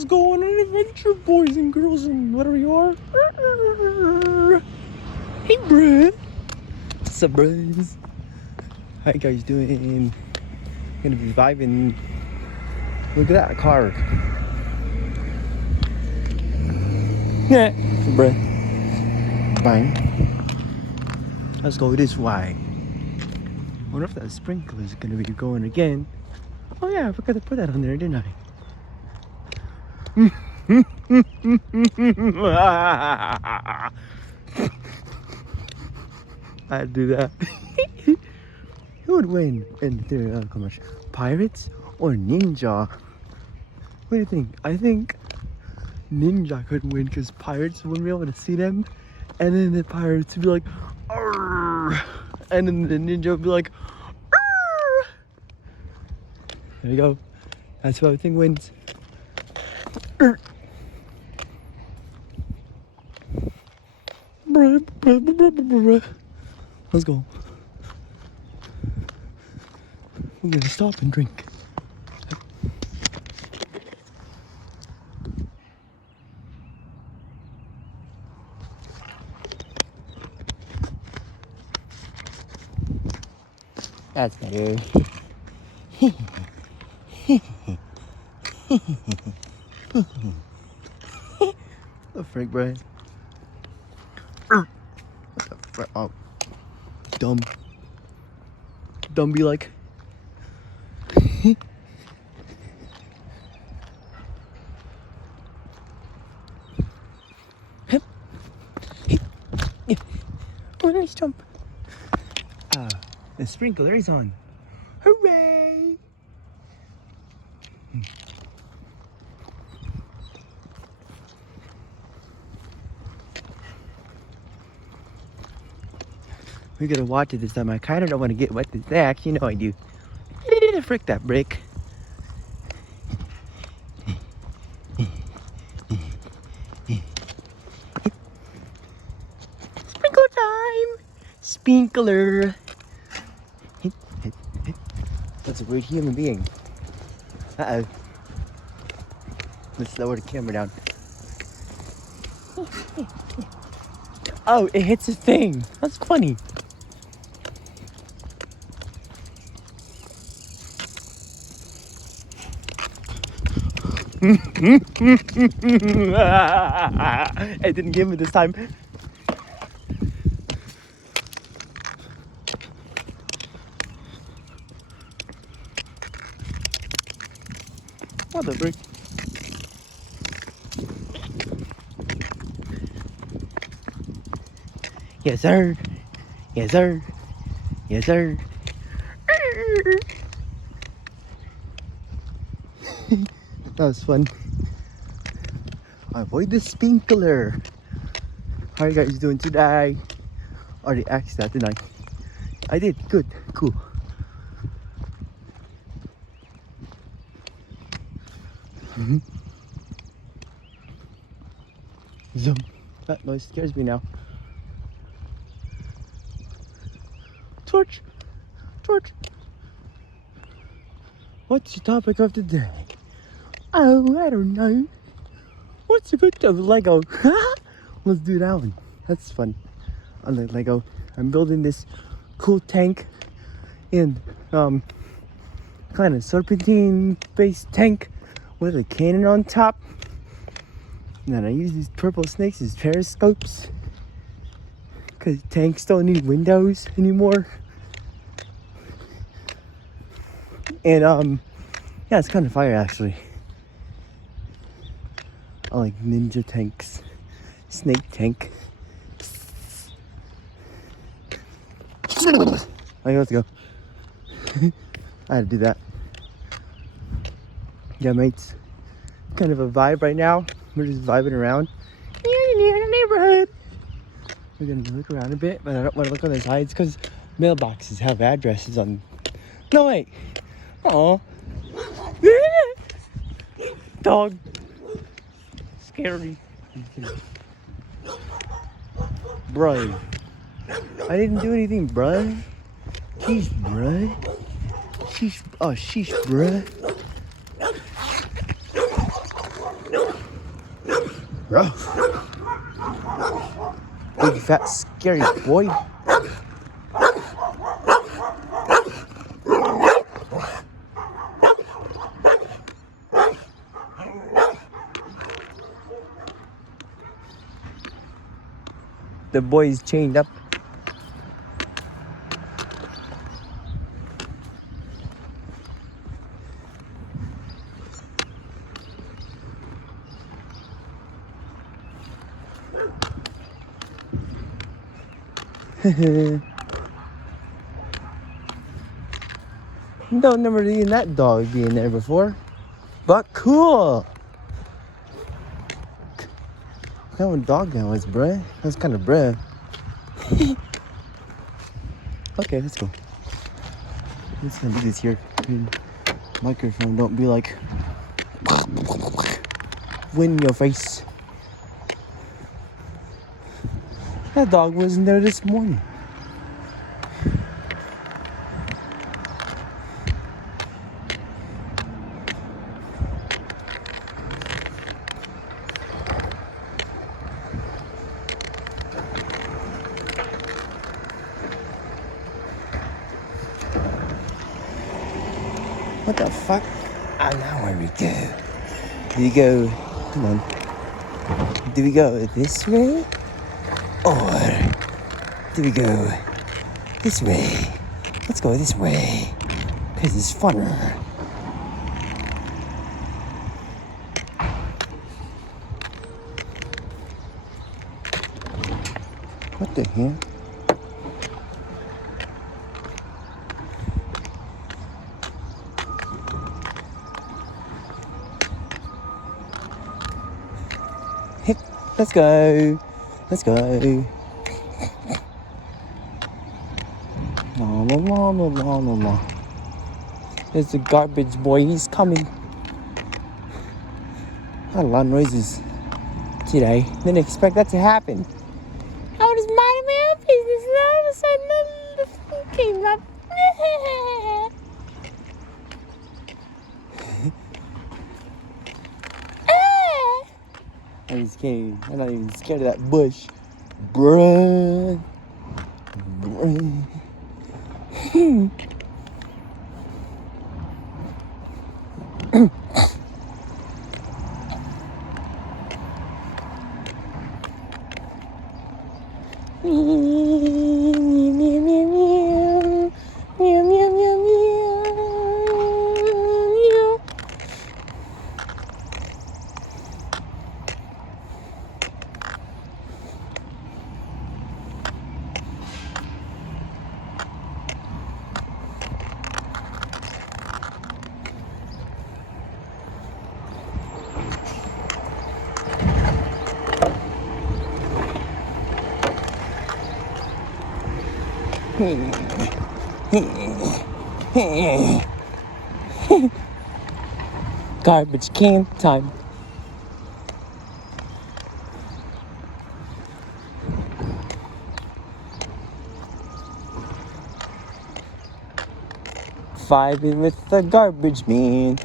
Let's go on an adventure, boys and girls, and whatever you are. Hey, bruh. What's up, bros? How you guys doing? Gonna be vibing. Look at that car. Yeah, bruh. Bang. Let's go this way. I wonder if that sprinkler is gonna be going again. Oh yeah, I forgot to put that on there, didn't I? I'd do that. Who would win in the commercial? Pirates or Ninja? What do you think? I think Ninja could win because pirates wouldn't be able to see them, and then the pirates would be like, "Arr!" And then the ninja would be like, "Arr!" There you go. That's who I think wins. Let's go. We're gonna stop and drink. That's better. The frick, bro? What the frick? Oh, dumb. Dumb be like. Oh, nice jump. The sprinkler is on. Hooray! We gotta watch it this time. I kinda don't wanna get wet this neck. You know I do. Frick that brick. Sprinkler time! Sprinkler! That's a weird human being. Uh-oh. Let's lower the camera down. Oh, it hits a thing. That's funny. It didn't give me this time. What the frick? Yes, sir. Yes, sir. Yes, sir. That was fun. Avoid the sprinkler. How are you guys doing today? Already asked that, didn't I? I did. Good. Cool. Zoom. That noise scares me now. Torch. Torch. What's the topic of the day? Oh, I don't know. What's a good Lego? Let's do that one. That's fun. I like Lego. I'm building this cool tank in kind of serpentine-based tank with a cannon on top. And then I use these purple snakes as periscopes because tanks don't need windows anymore. And yeah, it's kind of fire actually. I like ninja tanks, snake tank. Okay, let's go. I had to do that. Yeah, mates. Kind of a vibe right now. We're just vibing around in the neighborhood. We're gonna look around a bit, but I don't want to look on the sides because mailboxes have addresses on. No, wait. Oh. Dog. Scary. Bruh. I didn't do anything, bruh. Sheesh, bruh. Sheesh, oh, sheesh, bruh. Ruff. Big fat scary boy. The boy is chained up. Don't never seen that dog being there before. But cool. What kind of dog that was, bruh? That's kind of bruh. Okay, let's go. I'm just gonna do this here. Microphone don't be like wind in your face. That dog wasn't there this morning. What the fuck? Ah, now where we go? Do we go? Come on. Do we go this way? Or do we go this way? Let's go this way. Because it's funner. What the hell? Let's go. Let's go. La la la la la la la. There's the garbage boy. He's coming. Had a lot of noises today. Didn't expect that to happen. I was minding my own business and all of a sudden the thing came up. I'm just kidding. I'm not even scared of that bush. Bruh. Bruh. Garbage can time. Vibing with the garbage man.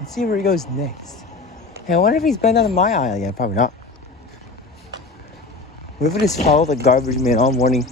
Let's see where he goes next. Hey, I wonder if he's been down to my aisle yet. Probably not. What if we just follow the garbage man all morning?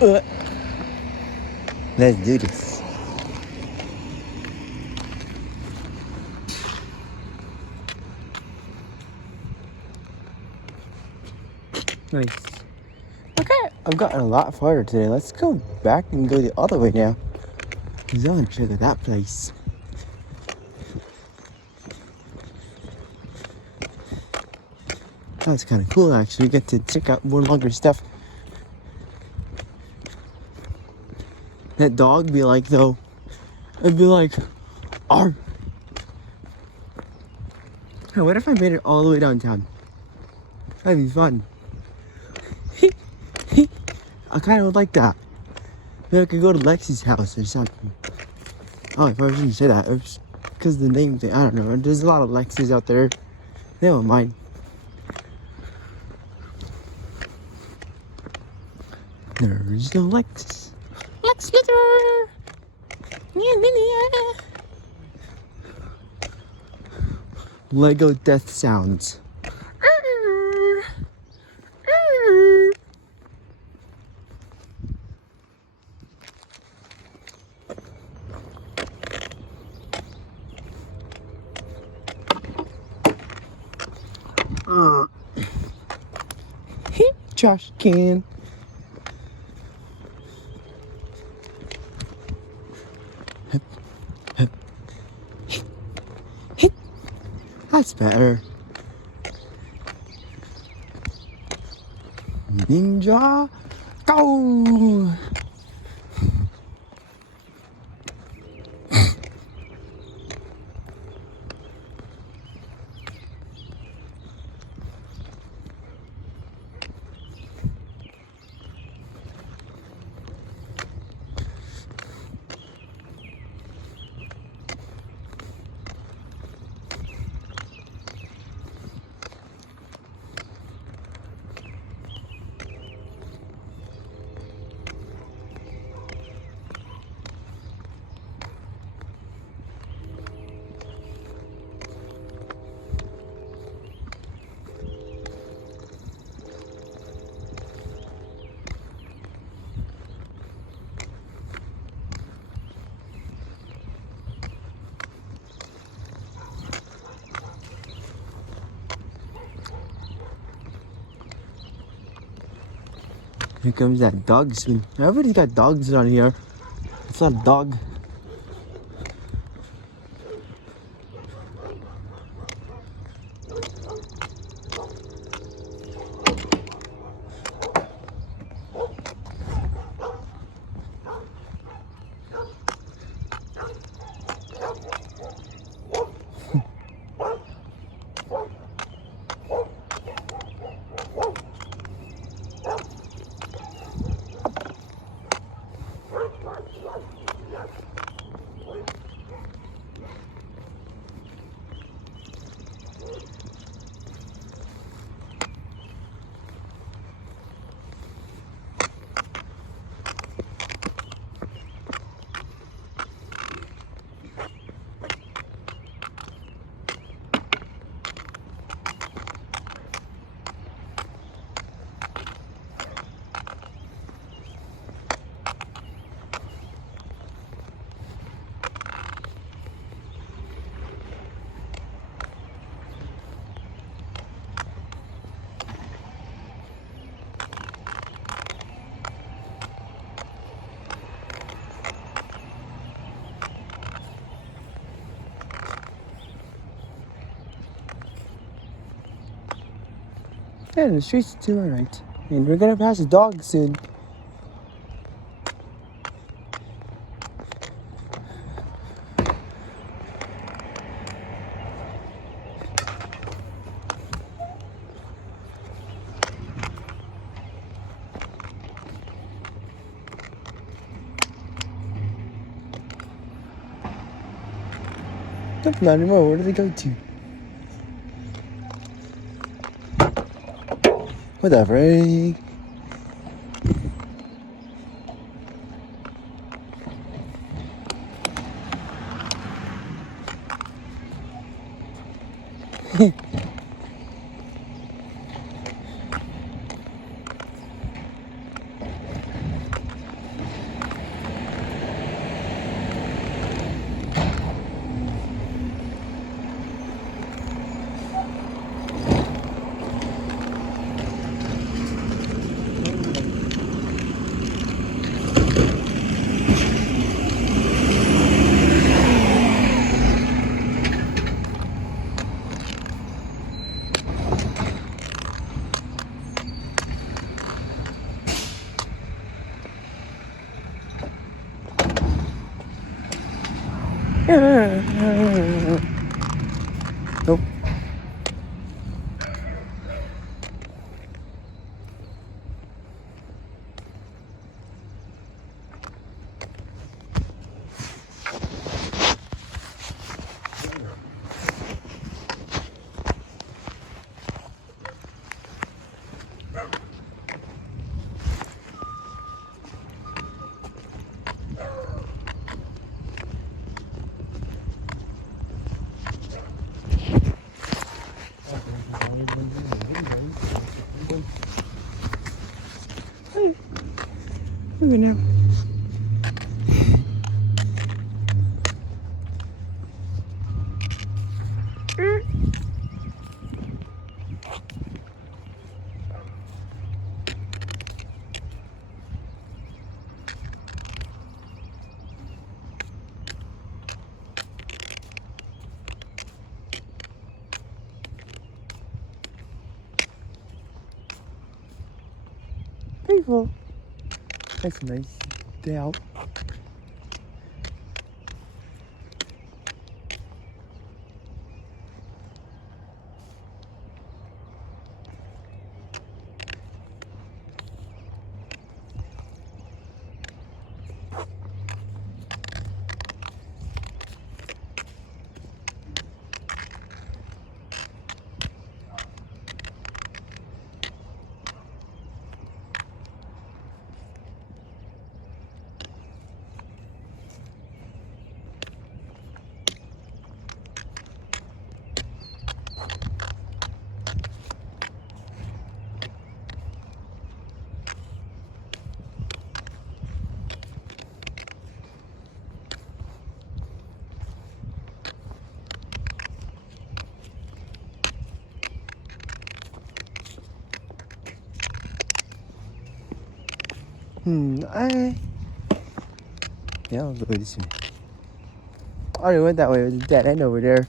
Uh, let's do this. Nice. Okay, I've gotten a lot farther today. Let's go back and go the other way now. Because I want to check out that place. That's kind of cool, actually. You get to check out more longer stuff. That dog be like, though, it'd be like, arr. Hey, what if I made it all the way downtown? That'd be fun. I kind of would like that. Maybe I could go to Lexi's house or something. Oh, I probably shouldn't say that. Because the name thing, I don't know. There's a lot of Lexis out there. They don't mind. There's no Lex. Lex Luthor! Lego death sounds. Trash can. That's better. Ninja, go! Here comes that dog soon. Everybody's got dogs around here. It's not a dog. Yeah, the street's to our right. And we're gonna pass a dog soon. Nope, not anymore. Where do they go to? Whatever. Nope. Look at him. Beautiful. That's a nice day out. Yeah, I'll go this way. I already went that way. There's a dead end over there.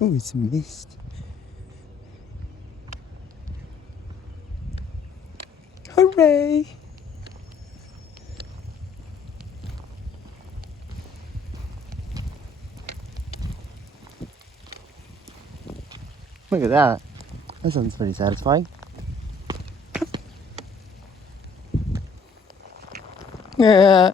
Oh, it's mist. Hooray! Look at that. That sounds pretty satisfying. Yeah.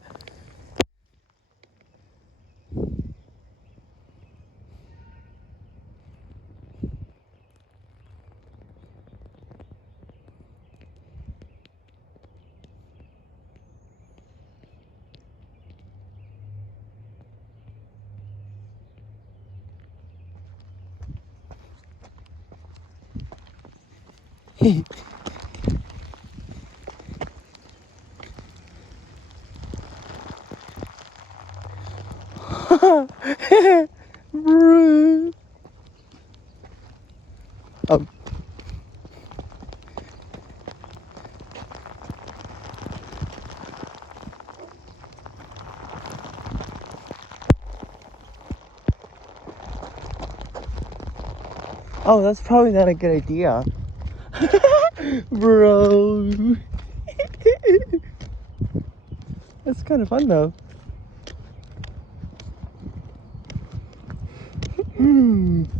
Oh. Oh, that's probably not a good idea. Bro. That's kind of fun though.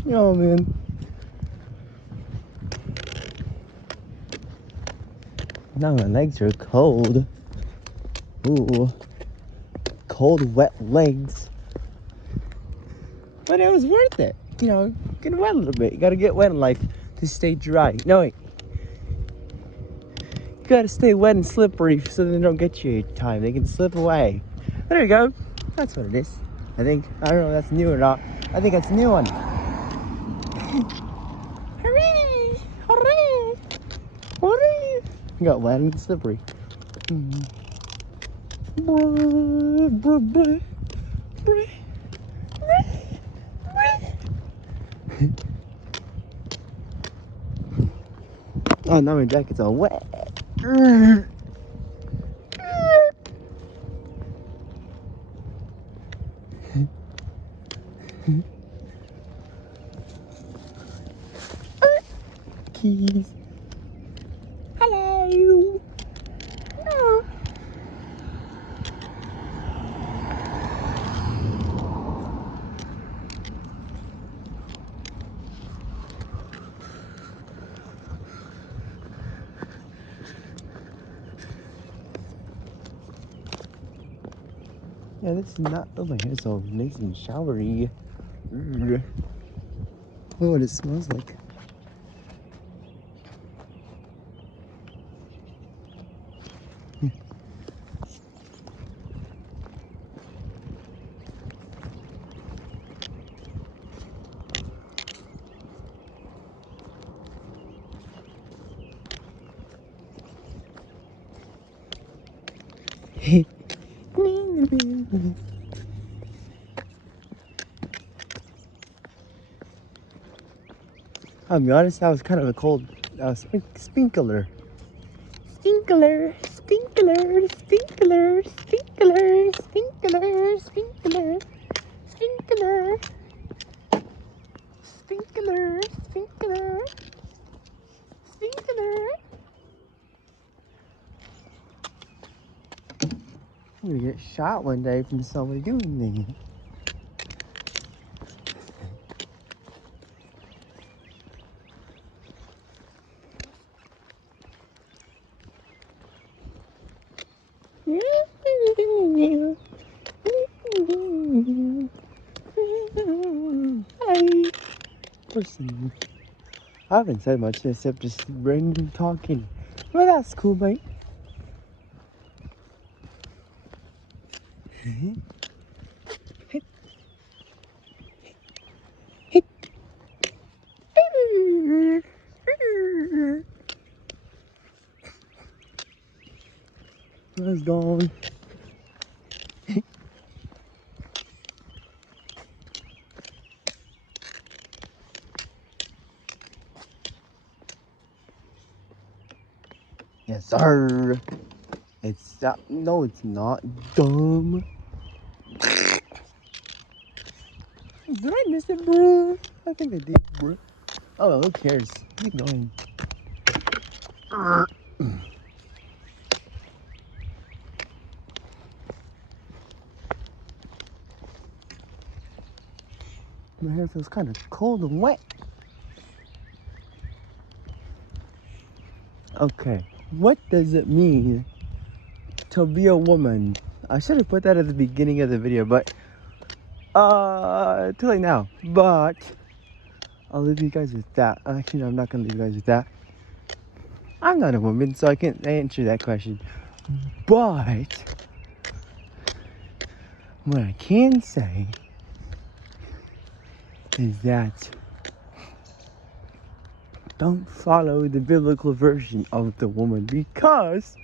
Oh man. Now my legs are cold. Ooh. Cold, wet legs. But it was worth it. You know, get wet a little bit. You gotta get wet in life to stay dry. No, wait. You gotta stay wet and slippery so they don't get you each time. They can slip away. There you go. That's what it is. I think. I don't know if that's new or not. I think that's a new one. Hooray! Hooray! Hooray! You got wet and slippery. Oh, now my jacket's all wet. Keys. Hello. Oh. Yeah, this is not. Oh, my hair's so nice and showery. Oh, what it smells like. I'll be honest, that was kind of a cold sprinkler. Sprinkler, sprinkler, sprinkler, sprinkler, sprinkler, sprinkler, sprinkler, sprinkler, sprinkler, sprinkler. I'm gonna get shot one day from somebody doing that. Hi. Person. I haven't said much except just random talking. Well, that's cool, mate. Let's go. Yes, sir. It's no, it's not dumb. Did I miss it, bro? I think I did, bro. Oh, well, who cares? Keep going. My hair feels kind of cold and wet. Okay, what does it mean to be a woman? I should have put that at the beginning of the video, but too late now. But I'll leave you guys with that. Actually, no, I'm not gonna leave you guys with that. I'm not a woman, so I can't answer that question. But what I can say is that don't follow the biblical version of the woman because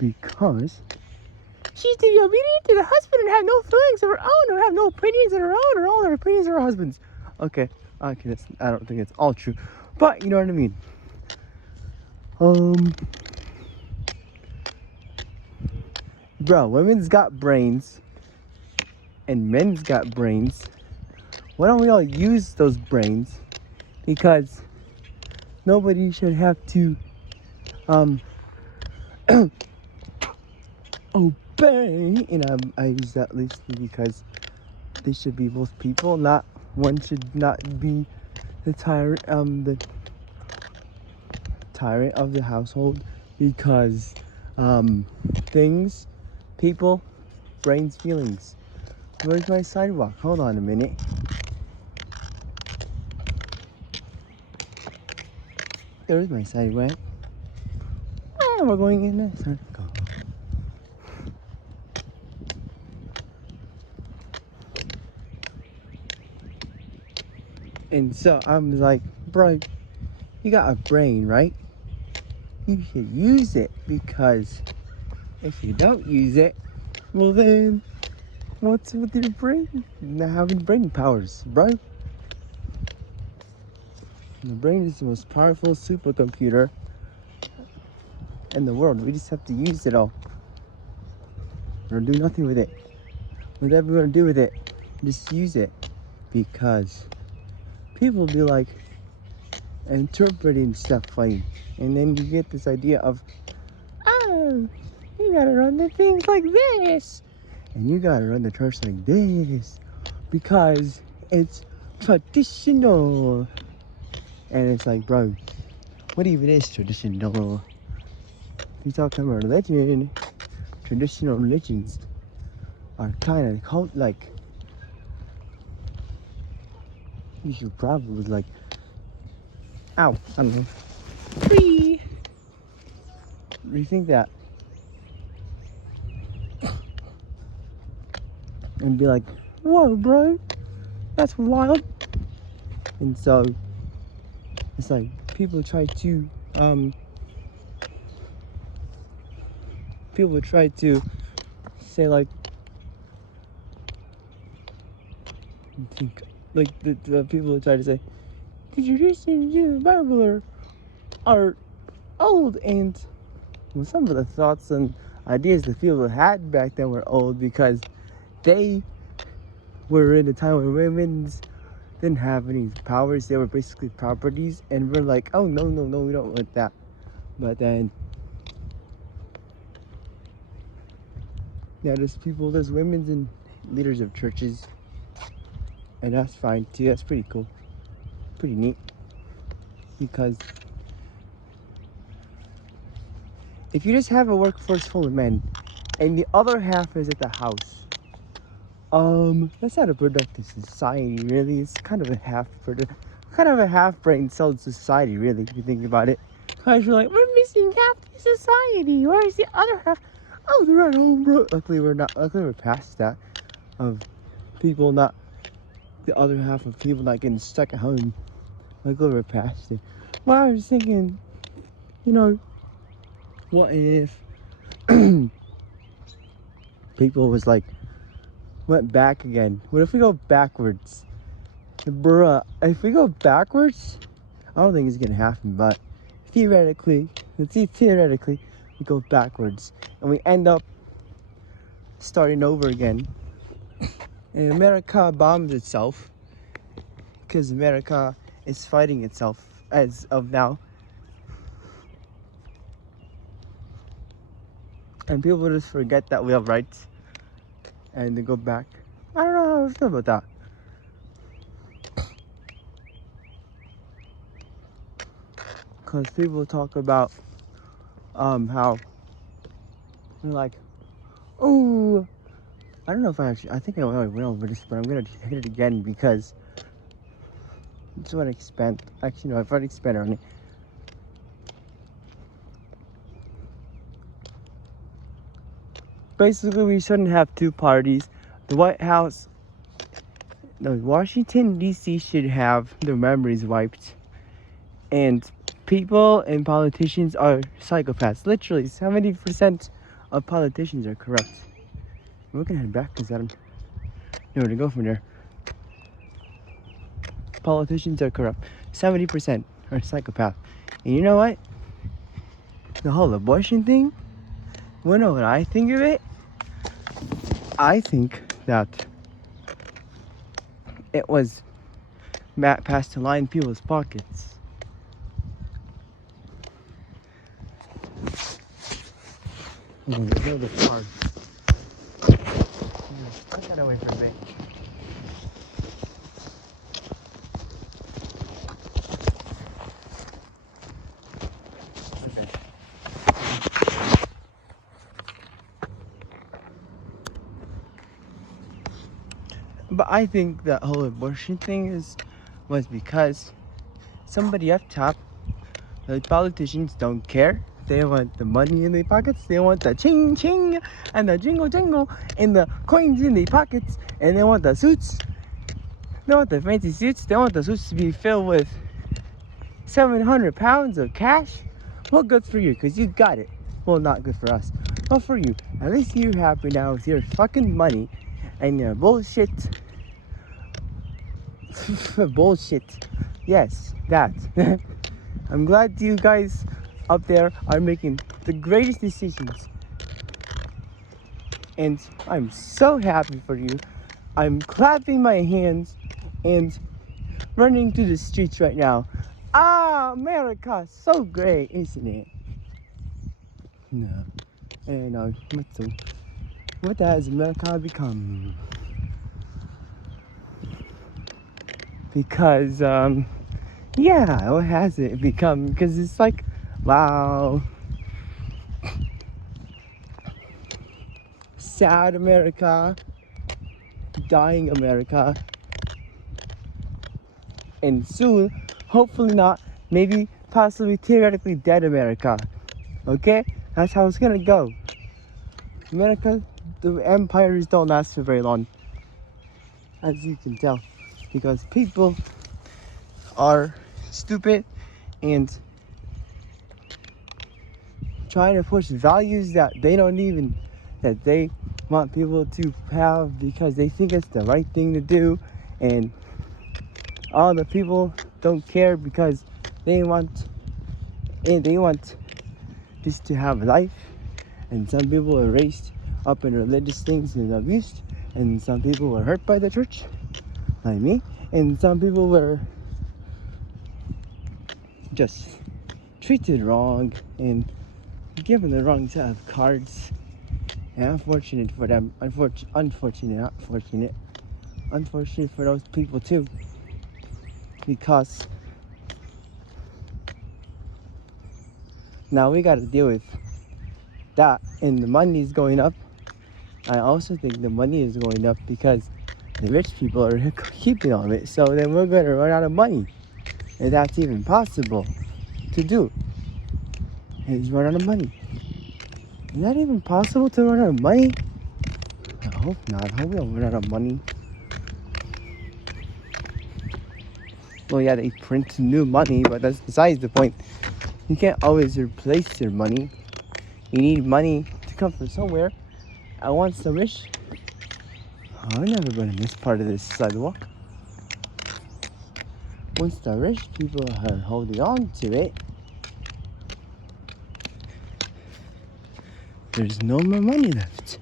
she's to be obedient to the husband and have no feelings of her own, or have no opinions of her own, or all her opinions of her husband's. Okay, I don't think it's all true, but you know what I mean. Bro, women's got brains and men's got brains. Why don't we all use those brains? Because nobody should have to obey, and I use that loosely because they should be both people. Not one should not be the tyrant of the household, because people, brains, feelings. Where's my sidewalk? Hold on a minute. There's my sidewalk. We're going in a circle. And so I'm like, bro, you got a brain, right? You should use it, because if you don't use it, well then, what's with your brain? Not having brain powers, bro. The brain is the most powerful supercomputer in the world. We just have to use it all. We're gonna do nothing with it. Whatever we're gonna do with it, just use it. Because people will be like interpreting stuff funny. And then you get this idea of, oh, you gotta run the things like this. And you gotta run the church like this. Because it's traditional. And it's like, bro, what even is traditional? You talking about religion, traditional religions are kind of cult-like. You should probably like, ow, I don't know, free. Rethink that and be like, whoa, bro, that's wild. And so it's like people try to say like, think like the people try to say the traditions in the Bible are old, and well, some of the thoughts and ideas that people had back then were old because they were in a time when women didn't have any powers. They were basically properties, and we're like, oh no, we don't want that. But then there's women and leaders of churches, and that's fine too. That's pretty cool, pretty neat, because if you just have a workforce full of men and the other half is at the house, that's not a productive society, really. It's kind of a half-brain cell society, really, if you think about it. Because you're like, we're missing half the society. Where is the other half? Oh, they're at home, bro. Luckily, we're past that of people not, the other half of people not getting stuck at home. Luckily, we're past it. Well, I was thinking, what if people was like, went back again? What if we go backwards? Bruh, if we go backwards, I don't think it's gonna happen, but theoretically, we go backwards and we end up starting over again. And America bombs itself because America is fighting itself as of now. And people just forget that we have rights and they go back. I don't know how I feel about that. Because people talk about how they're like, oh, I don't know if I think I already went over this, but I'm gonna hit it again because I just want to expand. Actually, no, I've already expanded on it. Basically, we shouldn't have two parties. The White House, no, Washington D.C. should have their memories wiped, and people and politicians are psychopaths. Literally, 70% of politicians are corrupt. We're gonna head back because I don't know where to go from there. Politicians are corrupt. 70% are psychopaths. And you know what? The whole abortion thing, you know what I think of it? I think that it was Matt passed to line people's pockets. I'm gonna go the car. Put that away for a bit. But I think that whole abortion thing was because somebody up top, the politicians don't care. They want the money in their pockets. They want the ching ching and the jingle jingle and the coins in their pockets. And they want the suits. They want the fancy suits. They want the suits to be filled with 700 pounds of cash. Well, good for you, because you got it. Well, not good for us, but for you. At least you're happy now with your fucking money and your bullshit. Bullshit. Yes, that. I'm glad you guys up there are making the greatest decisions. And I'm so happy for you. I'm clapping my hands and running through the streets right now. Ah, America, so great, isn't it? No. And what has America become? Because, yeah, what has it become? Because it's like, wow. sad America, dying America, and soon, hopefully not, maybe possibly theoretically dead America. Okay? That's how it's gonna go. America, the empires don't last for very long, as you can tell, because people are stupid and trying to push values that they want people to have because they think it's the right thing to do, and all the people don't care because they want just to have life. And some people are raised up in religious things and abused, and some people were hurt by the church, like me, and some people were just treated wrong and given the wrong set of cards. And unfortunate for them, unfortunate for those people too, because now we got to deal with that, and the money is going up. I also think the money is going up because the rich people are keeping all of it, so then we're going to run out of money, and that's even possible to do, is run out of money. Is that even possible to run out of money? I hope not. I hope we don't run out of money. Well, yeah, they print new money, but that's besides the point. You can't always replace your money. You need money to come from somewhere. And once the rich... Oh, I've never been in this part of this sidewalk. Once the rich people are holding on to it, there's no more money left.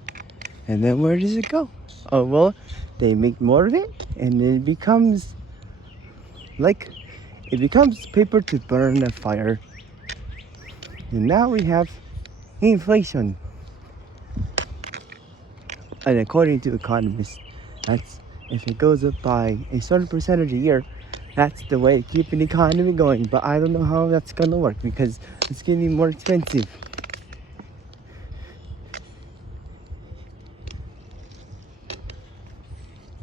And then where does it go? Oh, well, they make more of it, and it becomes paper to burn a fire. And now we have inflation. And according to economists, that's if it goes up by a certain percentage a year, that's the way to keep an economy going. But I don't know how that's gonna work because it's getting more expensive.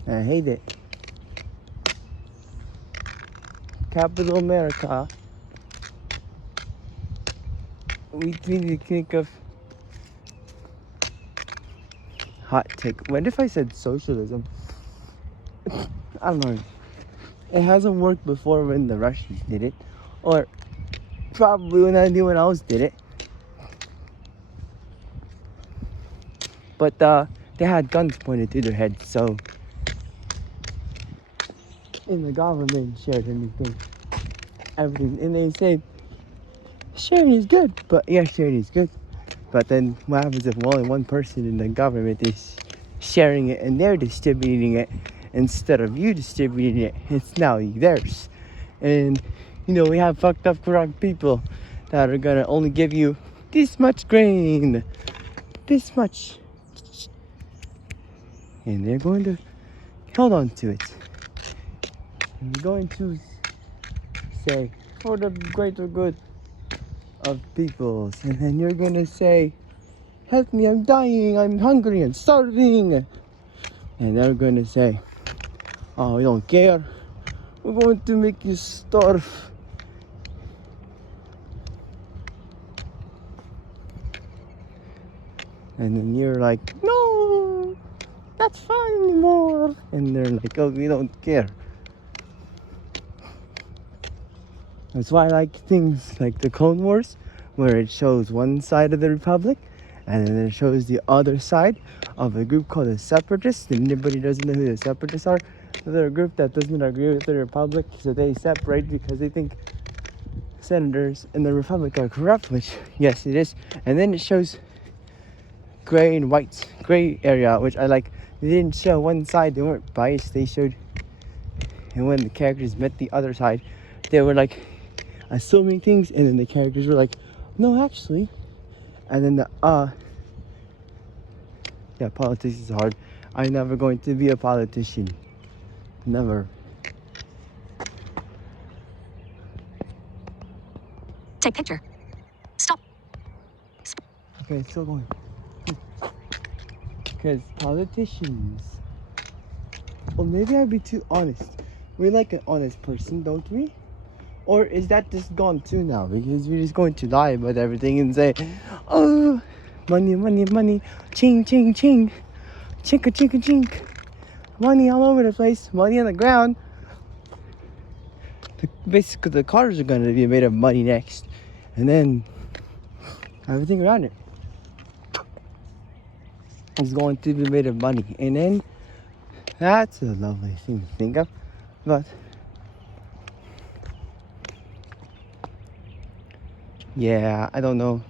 I hate it. Capital America. We need to think of hot take. What if I said socialism? I don't know. It hasn't worked before when the Russians did it, or probably when anyone else did it. But they had guns pointed to their heads, so and the government shared everything, and they said sharing is good. But yeah, sharing is good. But then what happens if only one person in the government is sharing it and they're distributing it instead of you distributing it? It's now theirs. And we have fucked up corrupt people that are gonna only give you this much grain, this much, and they're going to hold on to it. And they're going to say, for the greater good of peoples, and then you're gonna say, help me, I'm dying, I'm hungry, I'm starving. And they're gonna say, oh, we don't care, we're going to make you starve. And then you're like, no, that's fine anymore. And they're like, oh, we don't care. That's why I like things like the Clone Wars, where it shows one side of the Republic, and then it shows the other side of a group called the Separatists. And anybody doesn't know who the Separatists are, they're a group that doesn't agree with the Republic, so they separate because they think senators in the Republic are corrupt, which, yes, it is. And then it shows gray and white, gray area, which I like. They didn't show one side, they weren't biased, they showed, and when the characters met the other side, they were like assuming things, and then the characters were like, no, actually. And then yeah, politics is hard. I'm never going to be a politician. Never. Take picture. Stop. Okay, it's still going. Because politicians. Well, maybe I'd be too honest. We like an honest person, don't we? Or is that just gone too now? Because we're just going to lie about everything and say, oh, money, money, money, ching, ching, ching, chink, chink, chink, money all over the place, money on the ground. Basically, the cars are going to be made of money next, and then everything around it is going to be made of money, and then that's a lovely thing to think of. But yeah, I don't know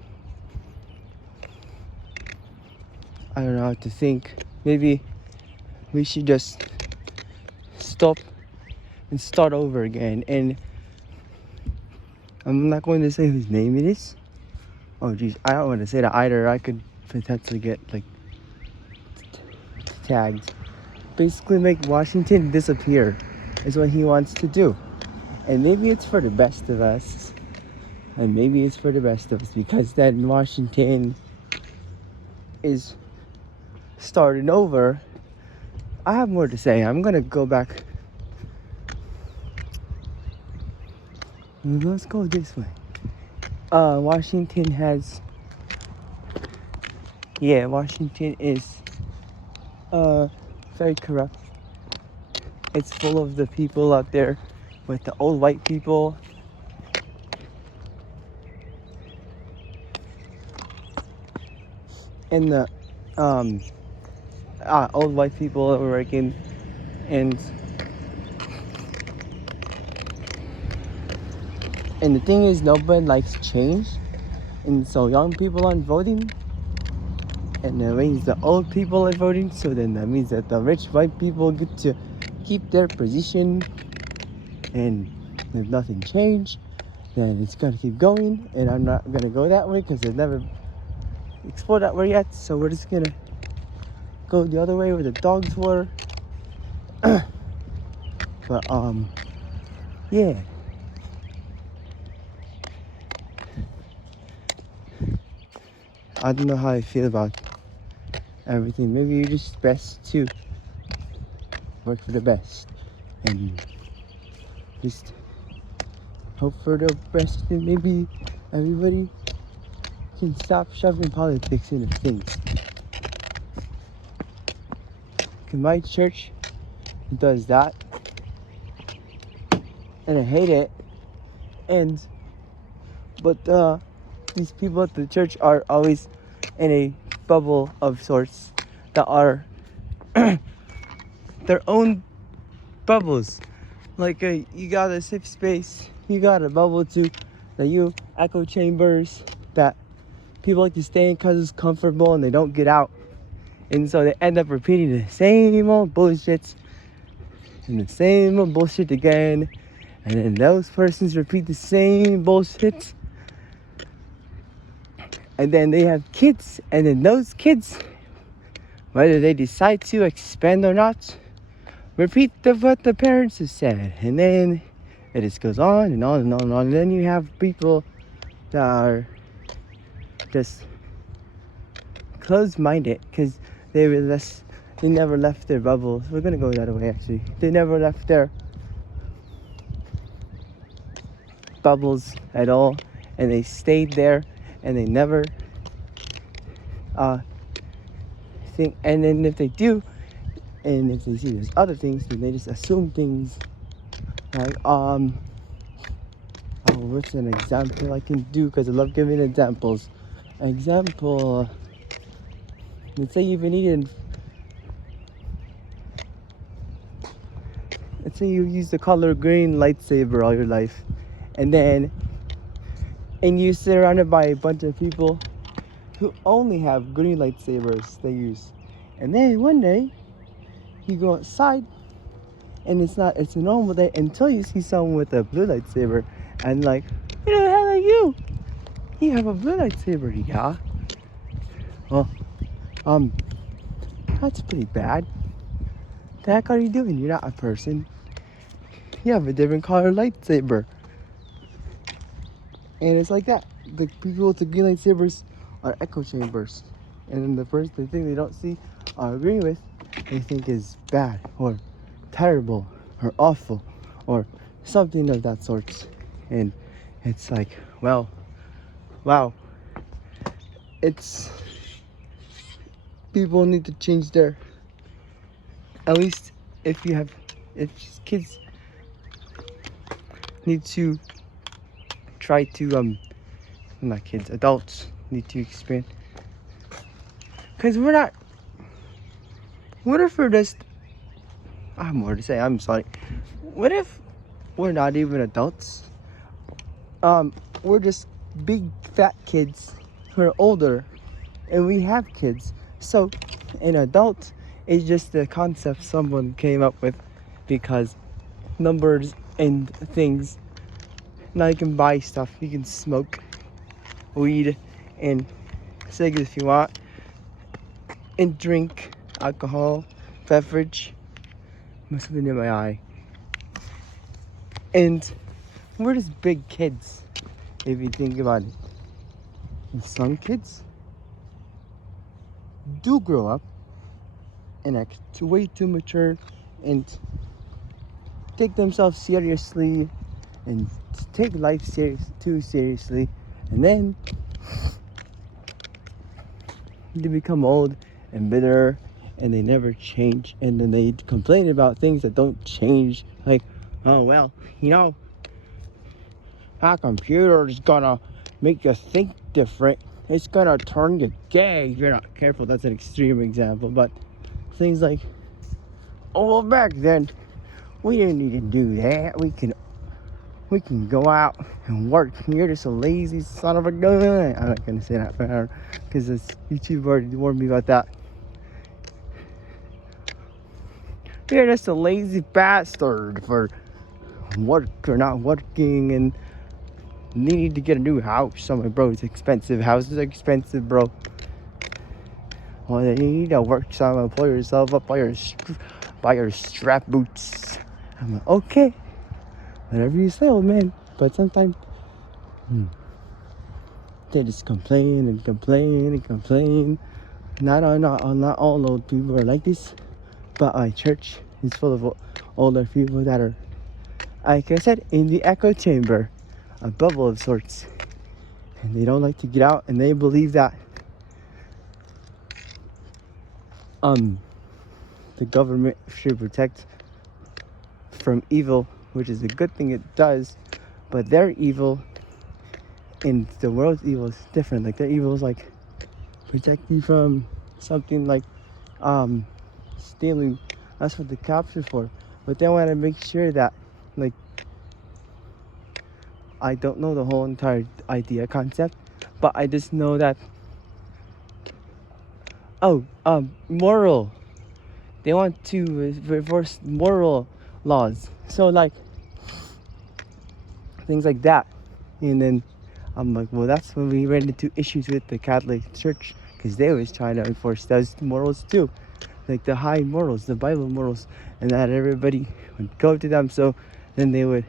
how to think. Maybe we should just stop and start over again. And I'm not going to say whose name it is. Oh geez, I don't want to say that either. I could potentially get like tagged. Basically make Washington disappear is what he wants to do. And maybe it's for the best of us. And maybe it's for the best of us, because then Washington is starting over. I have more to say. I'm gonna go back. Let's go this way. Washington is very corrupt. It's full of the people out there with the old white people. And the old white people that were working, and the thing is, nobody likes change, and so young people aren't voting, and that means the old people are voting. So then that means that the rich white people get to keep their position, and if nothing changed, then it's gonna keep going. And I'm not gonna go that way because I've never explored that way yet. So we're just gonna go the other way where the dogs were. But yeah. I don't know how I feel about everything. Maybe you're just best to work for the best and just hope for the best, and maybe everybody can stop shoving politics into things. Cause my church does that, and I hate it. But these people at the church are always in a bubble of sorts that are their own bubbles. Like you got a safe space, you got a bubble too, that you echo chambers that people like to stay in because it's comfortable and they don't get out. And so they end up repeating the same old bullshit and the same old bullshit again. And then those persons repeat the same bullshit. And then they have kids, and then those kids, whether they decide to expand or not, repeat what the parents have said. And then it just goes on and on and on and on. And then you have people that are just closed-minded because they never left their bubbles. We're gonna go that way actually. They never left their bubbles at all, and they stayed there, and they never think. And then if they do, and if they see there's other things, then they just assume things like what's an example I can do, because I love giving examples. An example, let's say you've been eating, let's say you use the color green lightsaber all your life, and you sit surrounded by a bunch of people who only have green lightsabers they use. And then one day you go outside and it's a normal day until you see someone with a blue lightsaber, and like, who the hell are you? You have a blue lightsaber. Yeah. Well, that's pretty bad. The heck are you doing? You're not a person. You have a different color lightsaber. And it's like that. The people with the green lightsabers are echo chambers. And then the thing they don't see agree with, they think is bad or terrible or awful or something of that sort. And it's like, well, wow, it's people need to change their, at least if you have, if kids need to try to not kids, adults need to expand, because we're not, what if we're just, I have more to say, I'm sorry, what if we're not even adults, we're just big fat kids who are older and we have kids. So an adult is just the concept someone came up with because numbers and things. Now you can buy stuff, you can smoke weed and cigarettes if you want, and drink alcohol, beverage. Must have been in my eye. And we're just big kids if you think about it. And some kids do grow up and act way too mature and take themselves seriously and take life too seriously, and then they become old and bitter and they never change, and then they complain about things that don't change, like, oh well, you know, our computer is gonna make you think different, it's gonna turn you gay if you're not careful. That's an extreme example, but things like, oh well, back then we didn't need to do that, we can go out and work. You're just a lazy son of a gun. I'm not gonna say that for because this YouTube already warned me about that. You're just a lazy bastard for work or not working and needing to get a new house. I'm like, bro, it's expensive. Houses are expensive, bro. Well, you need to work some, pull yourself up by your strap boots. I'm like, okay, whatever you say, old man. But sometimes they just complain and complain and complain. Not all old people are like this, but my church is full of older people that are, like I said, in the echo chamber, a bubble of sorts, and they don't like to get out, and they believe that the government should protect from evil, which is a good thing it does, but their evil and the world's evil is different. Like their evil is like protect you from something like stealing. That's what the cops are for. But they want to make sure that, like, I don't know the whole entire idea concept, but I just know that moral. They want to reverse moral laws. So like things like that. And then I'm like, well, that's when we ran into issues with the Catholic Church, because they was trying to enforce those morals too, like the high morals, the Bible morals, and that everybody would go to them. So then they would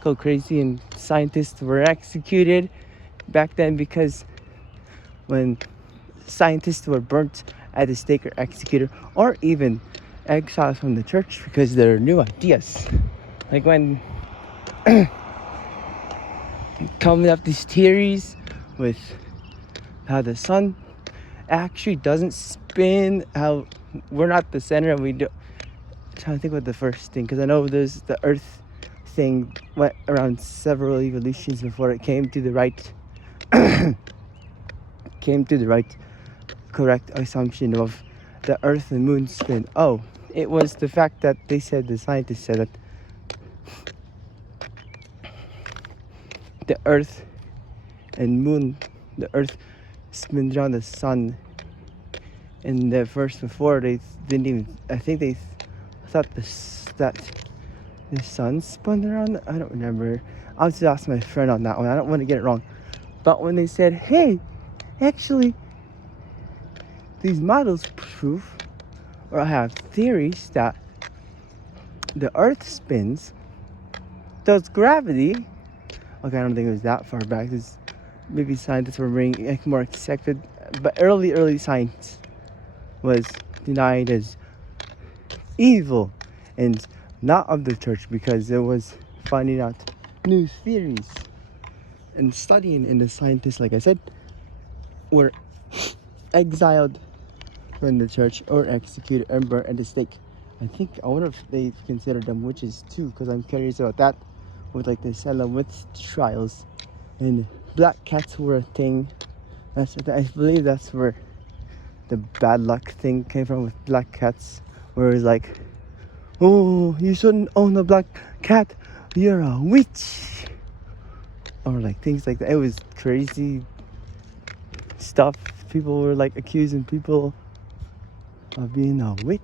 go crazy, and scientists were executed back then, because when scientists were burnt at the stake or executed, or even exiled from the church because there are new ideas, like when coming up these theories with how the sun actually doesn't spin, how we're not the center, and we do. I'm trying to think what the first thing, because I know there's the Earth thing went around several evolutions before it came to the right correct assumption of the Earth and Moon spin. Oh, it was the fact that they said, the scientists said that the Earth and Moon, the Earth spins around the sun. And the first before, they didn't even, I think they thought that the sun spun around. I don't remember. I'll just ask my friend on that one. I don't want to get it wrong. But when they said, hey, actually, these models prove or have theories that the Earth spins, does gravity. Okay, I don't think it was that far back. Maybe scientists were being more accepted but early science was denied as evil and not of the church because it was finding out new theories and studying, and the scientists, like I said, were exiled from the church or executed or burnt at the stake. I wonder if they consider them witches too, because I'm curious about that with like the Salem witch trials. And black cats were a thing. I believe that's where the bad luck thing came from with black cats, where it's like, oh, you shouldn't own a black cat, you're a witch, or like things like that. It was crazy stuff. People were like accusing people of being a witch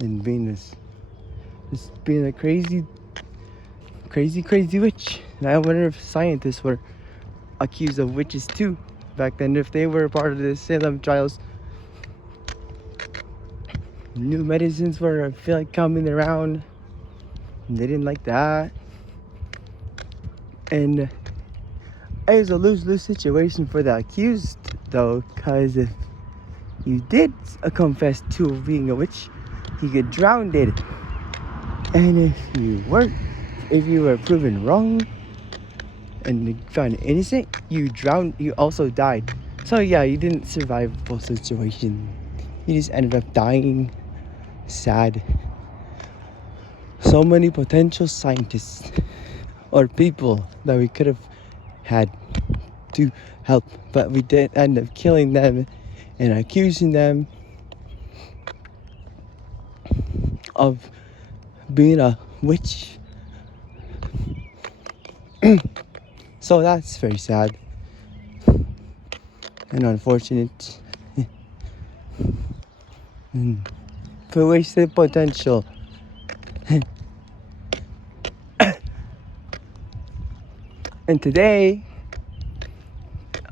and being just being a crazy witch. And I wonder if scientists were accused of witches too back then, if they were part of the Salem trials. New medicines were, I feel like, coming around, and they didn't like that. And it was a lose-lose situation for the accused though, because if you did confess to being a witch, you get drowned. And if you were proven wrong and found innocent, you drowned, you also died. So yeah, you didn't survive both situations. You just ended up dying. Sad. So many potential scientists or people that we could have had to help, but we did end up killing them and accusing them of being a witch. So that's very sad and unfortunate. And for wasted potential. And today,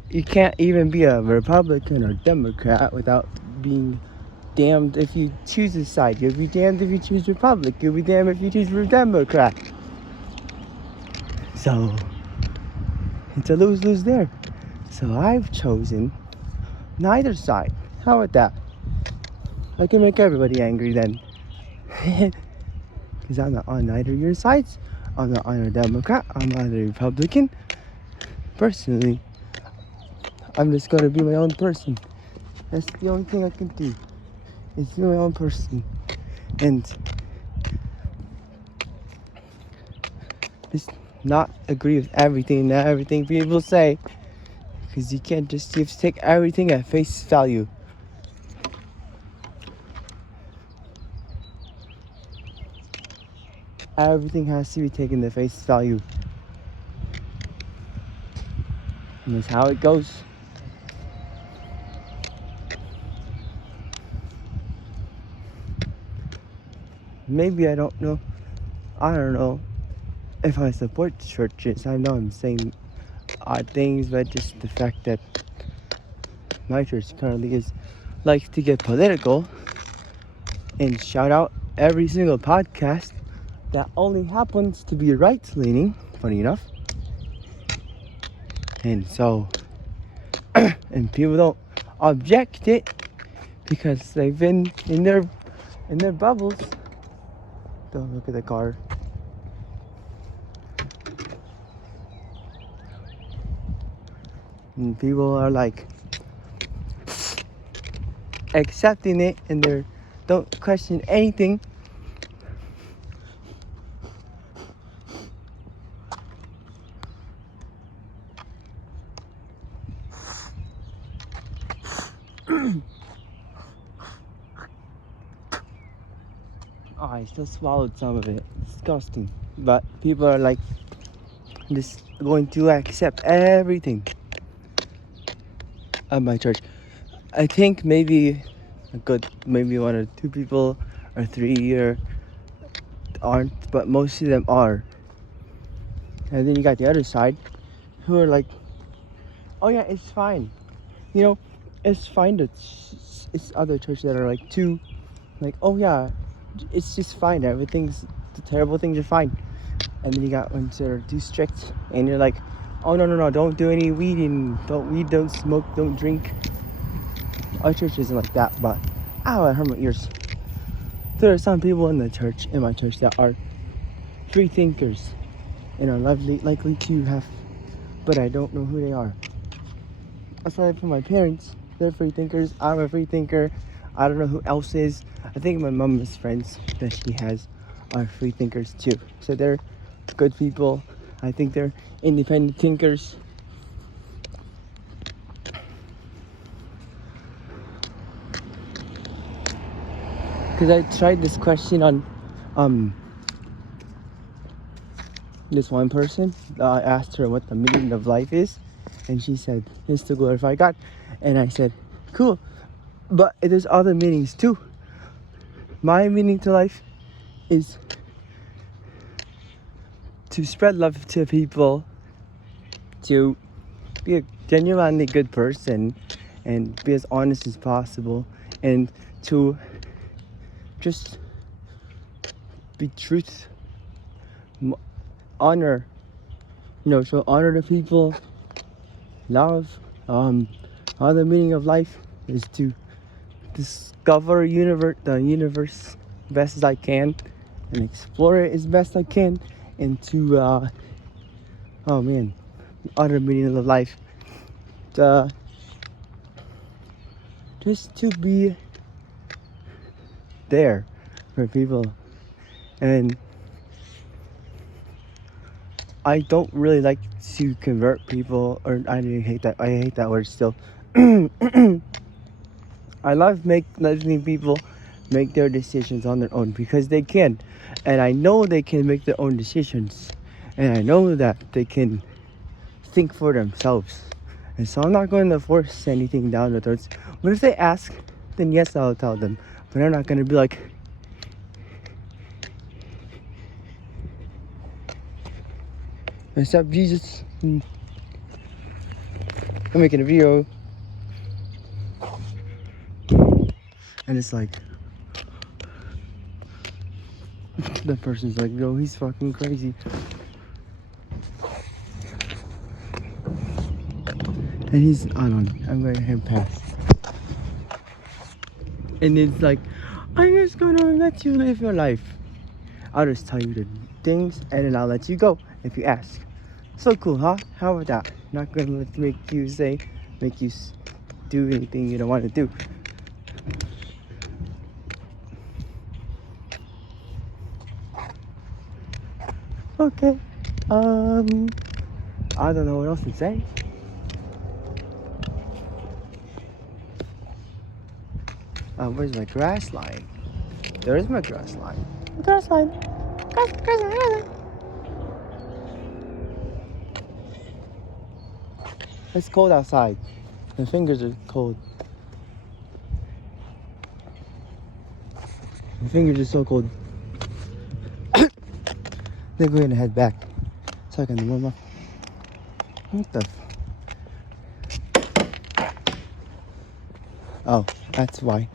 you can't even be a Republican or Democrat without being damned if you choose a side. You'll be damned if you choose Republic. You'll be damned if you choose Democrat. So, it's a lose-lose there. So I've chosen neither side. How about that? I can make everybody angry then. Because I'm not on either of your sides. I'm not on a Democrat. I'm not a Republican. Personally, I'm just going to be my own person. That's the only thing I can do. Is be my own person. And just not agree with everything people say. Because you have to take everything at face value. Everything has to be taken at face value. And that's how it goes. Maybe I don't know if I support churches. I know I'm saying odd things, but just the fact that my church currently likes to get political and shout out every single podcast that only happens to be right-leaning, funny enough. And so, and people don't object it because they've been in their bubbles. Don't look at the car. And people are like accepting it, and they don't question anything. Oh, I still swallowed some of it. Disgusting. But people are like just going to accept everything at my church. I think maybe one or two people or three or aren't, but most of them are. And then you got the other side who are like, oh yeah, it's fine. You know, it's fine that it's other churches that are like too, like, oh yeah, it's just fine. The terrible things are fine. And then you got ones that are too strict, and you're like, Oh no, don't do any weeding. Don't smoke, don't drink. Our church isn't like that, but ow, I hurt my ears. There are some people in my church that are free thinkers and are likely to have, but I don't know who they are. Aside from my parents, they're free thinkers. I'm a free thinker. I don't know who else is. I think my mom's friends that she has are free thinkers too. So they're good people. I think they're independent thinkers. Because I tried this question on this one person. I asked her what the meaning of life is, and she said it's to glorify God. And I said, cool, but there's other meanings too. My meaning to life is to spread love to people, to be a genuinely good person, and be as honest as possible, and to just be truth, honor, show honor to people, love. Other meaning of life is to discover the universe best as I can, and explore it as best I can, and to other meaning of life, just to be there for people. And I don't really like to convert people, or I hate that word still. I love letting people make their decisions on their own, because they can, and I know they can make their own decisions, and I know that they can think for themselves. And so I'm not going to force anything down their throats. But if they ask, then yes, I'll tell them. But I'm not going to be like, accept Jesus. I'm making a video. And it's like, the person's like, yo, he's fucking crazy. And he's, I don't know, I'm going to him pass. And it's like, I'm just gonna let you live your life. I'll just tell you the things, and then I'll let you go if you ask. So cool, huh? How about that? Not gonna make you do anything you don't want to do. Okay. I don't know what else to say. Where's my grass line? There is my grass line. Grass line. Grass line. It's cold outside. My fingers are cold. My fingers are so cold. Then we're gonna head back so I can warm up. What the? Oh, that's why.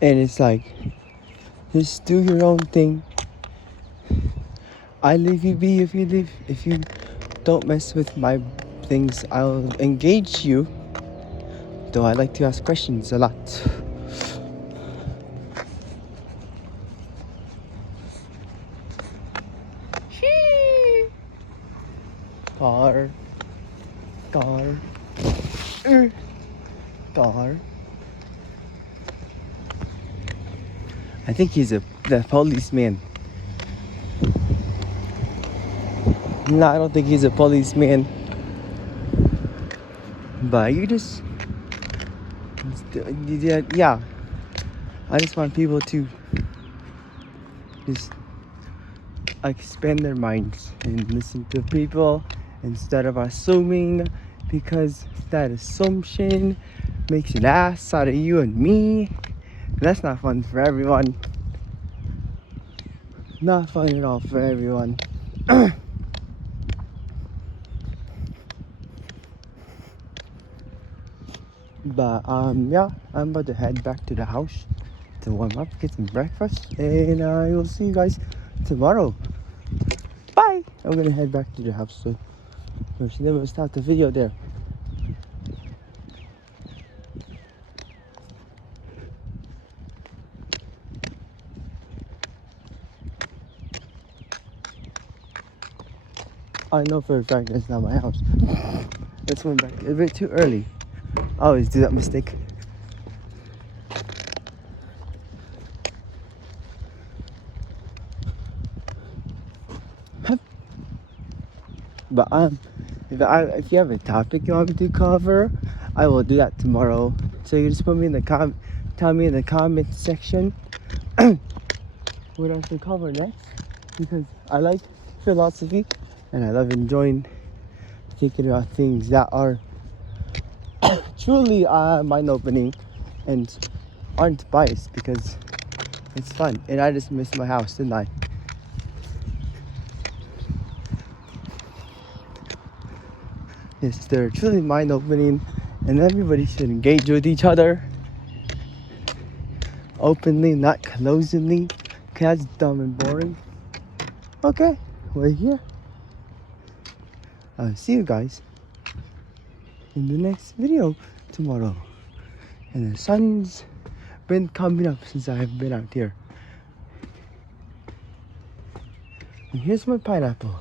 And it's like, just do your own thing. I leave you be if you don't mess with my things. I'll engage you. Though I like to ask questions a lot. Car. I think he's the policeman. No, I don't think he's a policeman. But yeah. I just want people to just expand their minds and listen to people instead of assuming, because that assumption makes an ass out of you and me. That's not fun for everyone. Not fun at all for everyone. But yeah, I'm about to head back to the house to warm up, get some breakfast, and I will see you guys tomorrow. Bye. I'm gonna head back to the house soon. So then we'll start the video there. I know for a fact that's not my house. Let's went back a bit too early. I always do that mistake. But if you have a topic you want me to cover, I will do that tomorrow. So you just put me in the tell me in the comment section what I should cover next, because I like philosophy and I love enjoying thinking about things that are truly mind-opening and aren't biased, because it's fun. And I just missed my house, didn't I? Yes, they're truly mind-opening, and everybody should engage with each other openly, not closely, because that's dumb and boring. Okay, we're here. I'll see you guys in the next video tomorrow. And the sun's been coming up since I have been out here. And here's my pineapple.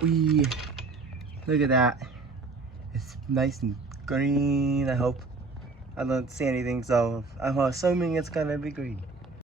Look at that. It's nice and green, I hope. I don't see anything, so I'm assuming it's gonna be green.